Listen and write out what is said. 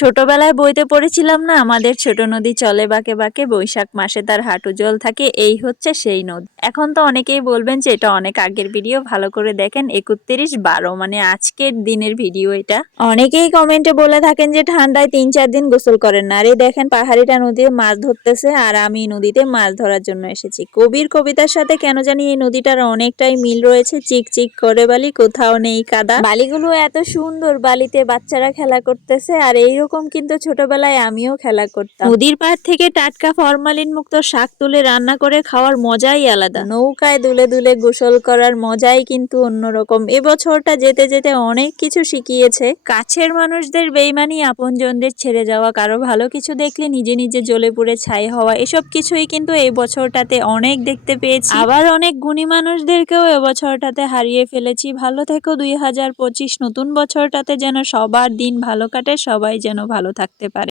ছোটবেলায় বইতে পড়েছিলাম না, আমাদের ছোট নদী চলে বাঁকে বাঁকে, বৈশাখ মাসে তার হাঁটু জল থাকে, এই হচ্ছে সেই নদী। এখন তো অনেকেই বলবেন যে এটা অনেক আগের ভিডিও, ভালো করে দেখেন 31/12 মানে আজকের দিনের ভিডিও এটা। অনেকেই কমেন্টে বলে থাকেন যে ঠান্ডায় 3-4 দিন গোসল করেন না। আরে দেখেন পাহাড়িটা নদীতে মাছ ধরতেছে আর আমি নদীতে মাছ ধরার জন্য এসেছি। কবির কবিতার সাথে কেন জানি এই নদীটার অনেকটাই মিল রয়েছে। চিকচিক করে বালি, কোথাও নেই কাদা। বালিগুলো এত সুন্দর, বালিতে বাচ্চারা খেলা করতেছে আর এইরকম কিন্তু ছোটবেলায় আমিও খেলা করতাম। নদীর পাড় থেকে টাটকা ফরমালিন মুক্ত শাক তুলে রান্না করে খাওয়ার মজাই আলাদা। নৌকায় দুলে দুলে গোসল করার মজাই কিন্তু অন্যরকম। এবছরটা যেতে যেতে অনেক কিছু শিখিয়েছে। কাছের মানুষদের বেইমানি, আপনজনদের ছেড়ে যাওয়া, কারো ভালো কিছু দেখলে নিজে নিজে জ্বলে পুড়ে ছাই হওয়া, এসব কিছুই কিন্তু এই বছরটাতে অনেক দেখতে পেয়েছি। আবার অনেক গুণী মানুষদেরকেও এবছরটাতে হারিয়ে ফেলেছি। ভালো থেকো 2025, নতুন বছরটাতে যেন সবার দিন ভালো কাটে, সবাই যেন ভালো থাকতে পারে।